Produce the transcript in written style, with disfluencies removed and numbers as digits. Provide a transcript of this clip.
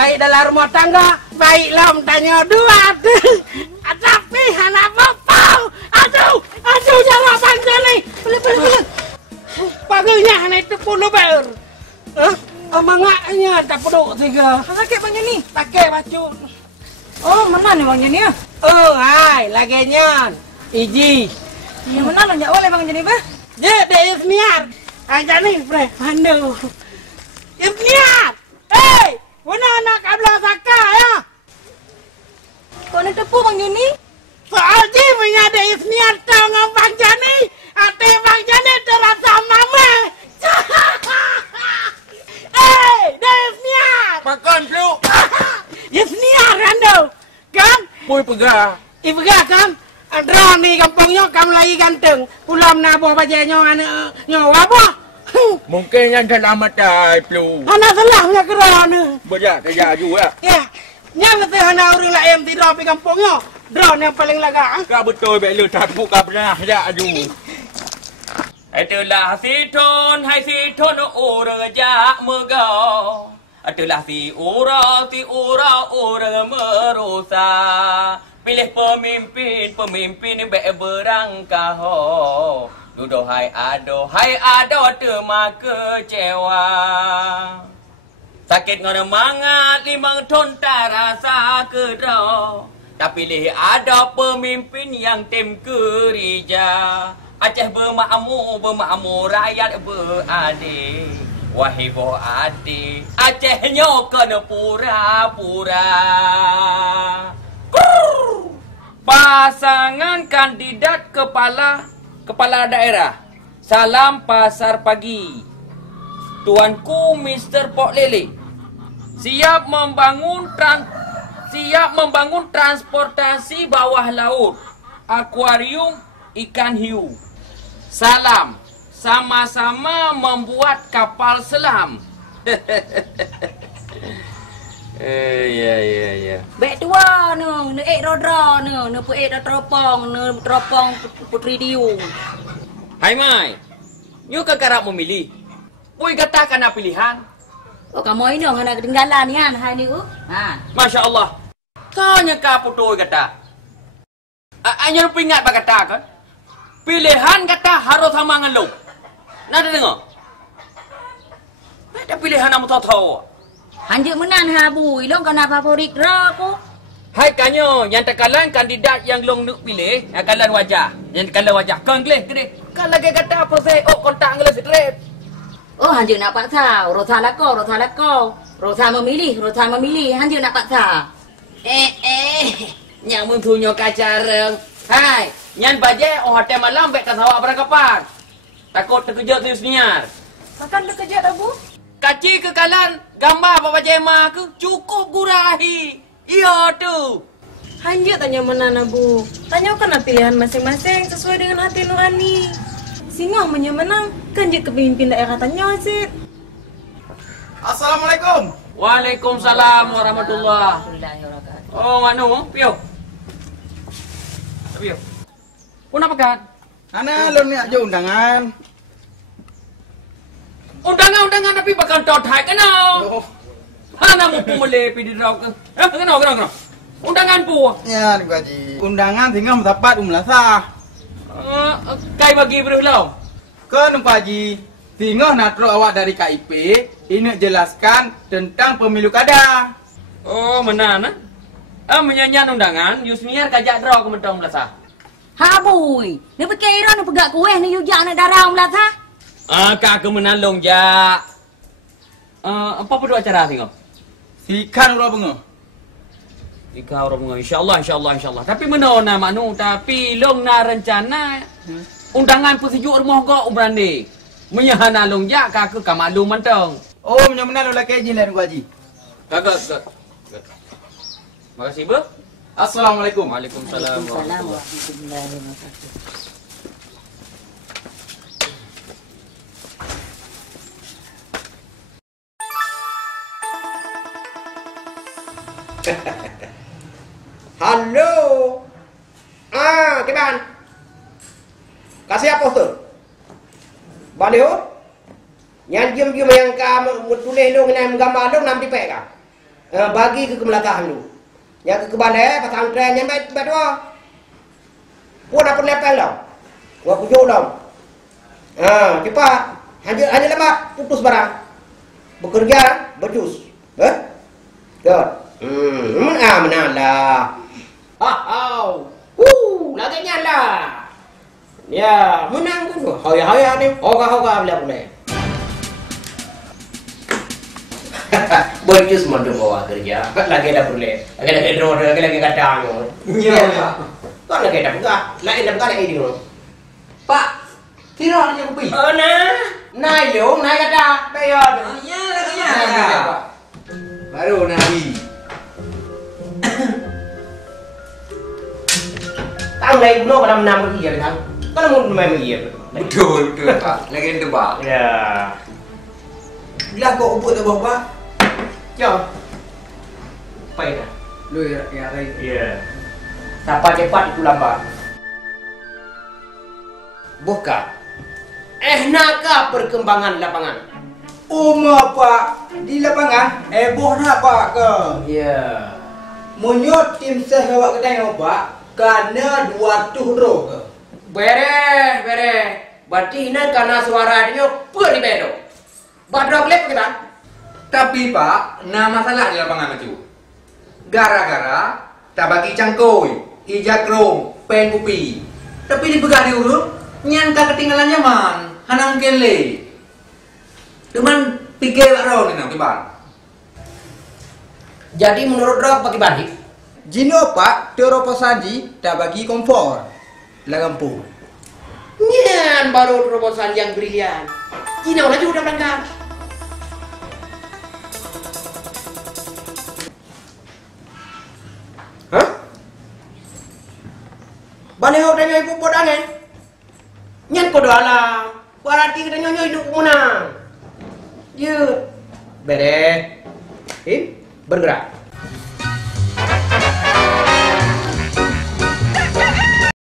baik dalam rumah tangga, baik lam tanya dua. Tapi anak bapak, aduh, jangan bangsa ni. Boleh. Paginya anak itu puluh bayar. Mangaknya tak peduk tiga. Sakit Bang Joni? Pakai baju. Oh, mana ni Bang Joni ya? Hai, laginya. Iji. Yang mana lo nyak boleh Bang Joni bah? Dia Isniar. Aja ni, bre. Mandu. Isniar. Hei, mana anak kabla saka ya? Kau nak tepu Bang Joni? Soal ji punya ada Isniar tahu ngam Bang Jani. Ate Bang Jani terasa mama. Hei, dia Isniar. Makan dulu. Isniar ando. Kan? Pui pegah. Ibegah kan? Adra ni kampungnya kamu lagi ganteng. Pulam nabo bajanya anak nyawa apa? Mungkin yang dah lama dah pelu. Anak salahnya kerana. Bajak kerja juga. Ya. Yang betul anak orang lain tidak di kampungnya. Drone yang paling laga. Kau betul bela takut kau pernah ya aju. Itulah si Tun, hai si Tun orang jak megau. Itulah si ura orang merusak. Pilih pemimpin berangkah ho. Duduk hai ado tema kecewa. Sakit ngana mangat limang ton tak rasa kedau. Tapi pilih ada pemimpin yang tim kerja. Aceh bermakmur rakyat beradil. Wahai adik, Acehnya kena pura-pura. Pasangan kandidat kepala daerah. Salam pasar pagi. Tuanku Mr. Pok Lele. Siap membangun transportasi bawah laut. Akuarium ikan hiu. Salam. Sama-sama membuat kapal selam. Ya. Baik tua ni rodra ni puek dah teropong putri diu. Hai Mai. You kekerap memilih. Pui katakan apa pilihan. Oh kamu ini orang nak ketinggalan ni kan hai ni Masya Allah. Kau nyeka putu kata. Hanya lupa ingat apa kata kan? Pilihan kata harus sama dengan lu. Nak dengar? Ada pilihan yang tahu. Hanjut menan habu, ilong kena favorit ra ko. Hai kanyo, yang tekalan kandidat yang long nak pilih, yang kalan wajah. Yang kalan wajah kang gleh gede. Kalau lagi kata apa saya kontak ngeles straight. Oh hanjut nak paksa, rosa lako. Rosa memilih, hanjut nak paksa. Yang muntunyo kacareng. Hai, yang baje hotel malam baik kasawak berangkapan. Takut terkejut tu Isniar. Makan terkejut abu? Kaci kekalan gambar Bapa Jema ke cukup gurahi. Iya tu. Hanjut tanya menan abu. Tanyakan pilihan masing-masing sesuai dengan hati nurani. Singa menang kan je kepemimpin daerah tanya Sid. Assalamualaikum. Waalaikumsalam warahmatullahi wabarakatuh. Oh anu, piyo. Piyo. Pun apa kan? Ana lu ni aja undangan. Undangan tapi bakal tothai kenau. Mana mu pumule pi di rau ke? Kenau. Undangan pu. Ya, Nik Haji. Undangan tinggal mendapat umlasa. Kai bagi berulang. Ke Nik Haji, tinggal natro awak dari KIP, ini jelaskan tentang pemilu kada. Oh, mana? Menyanyian undangan, Yusniar kajak draw ke mentang belasa. Habui, ni perkira ni pegak kuih ni yujak nak darah melata. Kak kemenalong jak. Apa perlu acara tengok? Sikan ura bengo. Ika orang mengo insyaallah. Tapi menona maknu tapi long na rencana undangan persejuk rumah kau umrande. Menyahana long jak kak ke maklum mentang. Oh, menyemenan ulah kejin lah Nik Haji. Kak. Makasih be. Assalamualaikum. Waalaikumsalam. Warahmatullahi wabarakatuh. Halo. Các bạn. Kasih apa tu? Baliho? Yang jam yang ka tulis dong nam gambar dong nam dipek ka. bagi ke belakang dulu. Yang ke bandai pesantren yang baik doa. Pun apa lepel dah. Gua pujuk dah. Cepat. Hanya lama putus barang. Bekerja berjus. Good. Menanlah. Lagi nyala. Ya, menang kan. Hoya ni. Hoga boleh. Berjus mandu bawa kerja. Lagi dah boleh. Lagi drone, lagi kadang. Ya. Kan lagi dah buka. Lain dah buka lagi di rumah. Pak, tira aja kopi. Nah yo, nah kata. Bayar. Ya, Pak. Baru nabi. Tang lain no pada menang lagi ya kan. Kalau mau main lagi ya. Betul, Pak. Legenda, Pak. Ya. Bila kau ubut tu, Pak? Jom. Baik dah. Lu ya, Rai. Ya. Siapa cepat itu lambat. Buka. Nakah perkembangan lapangan? Pak. Di lapangan, boh nak, Pak, ke? Ya. Munyut tim seh awak kedai, Pak. Karena 200 ro ke? Beres. Berarti ini karena suara dia peribedo. Badrok lep kita. Tapi, Pak, masalah di lapangan itu. Gara-gara tak bagi cangkoi, hijak rong, pen kopi. Tapi di begari urut, nyangka ketinggalan nyaman, hanang kele. Cuman pikir Pak Ron ini, Pak. Jadi menurut Rob bagi balik. Jino, Pak, teropo saji tak bagi komfor. Lagampu. Nyan baru terobosan yang brilian. Cina aja udah melanggar. Hah? Baneo udah nyoy puput angin. Nyan kodo alam. Berarti kita nyoy hidup menang. Yuk. Bergerak.